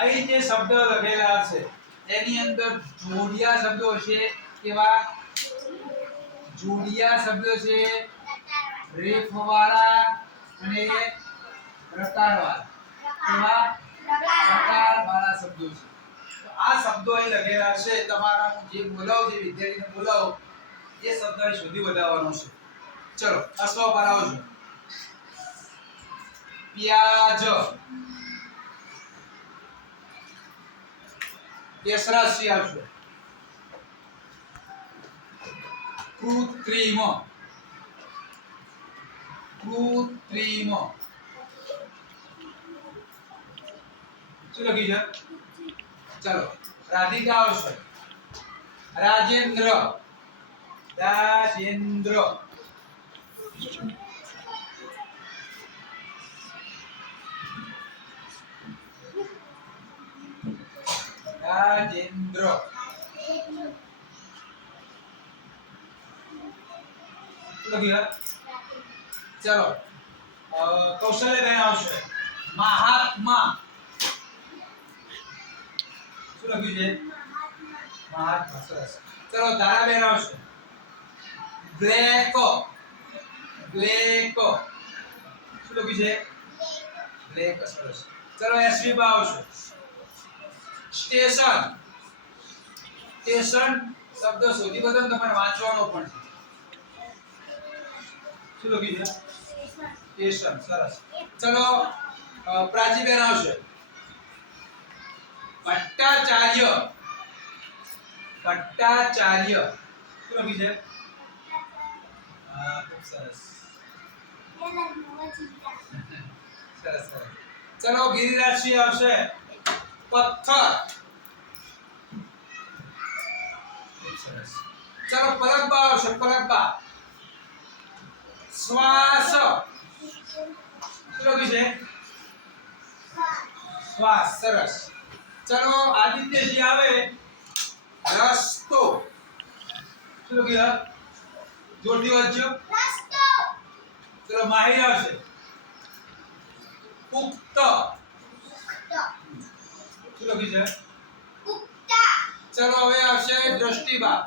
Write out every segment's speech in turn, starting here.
અહીં જે શબ્દ લખેલા છે એની અંદર જોડિયા શબ્દો છે. કેવા જોડિયા શબ્દ છે? રેફવાળા અને રકારવાળા. કેવા રકારવાળા શબ્દો છે. તો આ શબ્દો અહીં લખેલા છે. તમારા હું જે બોલાવું જે વિદ્યાર્થીને બોલાવો એ શબ્દ અહીં શોધી બતાવવાનો છે. ચલો અશ્વ પર આવજો. પ્યાજ, કેસરાશી આવશે. કૃત્રિમ, કૃત્રિમ શું લખ્યું છે? ચલો રાધિકા આવશે. રાજેન્દ્ર, રાજેન્દ્ર રાજેન્દ્ર લખ્યું. ચલો કૌશલ્યબેન આવશે. મહાત્મા શું લખ્યું છે? મહાત્મા. સરસ. ચલો ધારાબેન આવશે. બ્લેક, બ્લેક શું લખ્યું છે? બ્લેક. સરસ. ચલો એસવી આવશે. સ્ટેશન, સ્ટેશન શબ્દ શોધી બદલ તમારે વાંચવાનો પણ છે. શું લખ્યું છે? સ્ટેશન. સરસ. ચલો પ્રાચીબેન આવશે. ભટ્ટાચાર્ય, ભટ્ટાચાર્ય શું લખ્યું છે? ખૂબ સરસ. સરસ સરસ. ચલો ગિરિરાજસિંહ આવશે. પથ્થર. સરસ. ચલો પલકબા આવશે. પલકબા. શ્વાસ શું લખ્યું છે? શ્વાસ. સરસ. ચલો આદિત્યજી આવે. રસ્તો શું લખ્યું? જોરથી વાંચજો. રસ્તો. ચલો માહિર આવશે. પુખ્ત શું લખ્યું છે? પુખ્તા. ચલો હવે આવશે દ્રષ્ટિબા.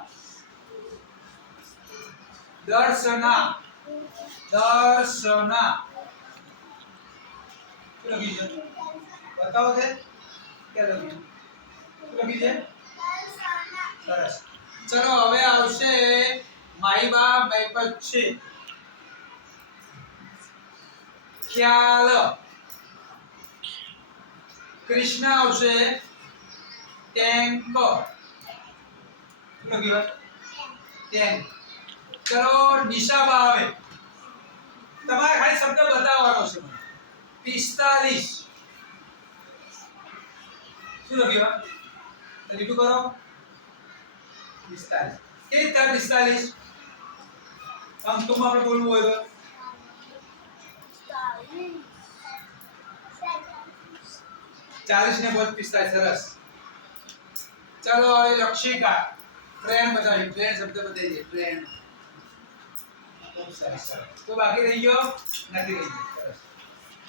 દર્શના, દર્શના શું લખ્યું છે? બતાવો તે ક્યાં લખ્યું? શું લખ્યું છે? સરસ. ચલો હવે આવશે માઈબા મૈપચ્છી. ખ્યાલ. કૃષ્ણ આવશે. ટેન્ક શું લખ્યું? ટેન્ક. ચલો નિશાબા આવે. તમારે ખાલી શબ્દ બતાવવાનો છે મને. 45 શું લખ્યું? રીપીટ કરો. 45 કેવી રીતે 45 અંકમાં આપણે બોલવું હોય તો 40 ને 45. સરસ. ચાલો હવે લક્ષિકા. ટ્રેન બતાવી. ટ્રેન શબ્દ બતાવી દે. ટ્રેન. ખૂબ સરસ. તો બાકી રહી ગયો નથી રહી ગયો. સરસ.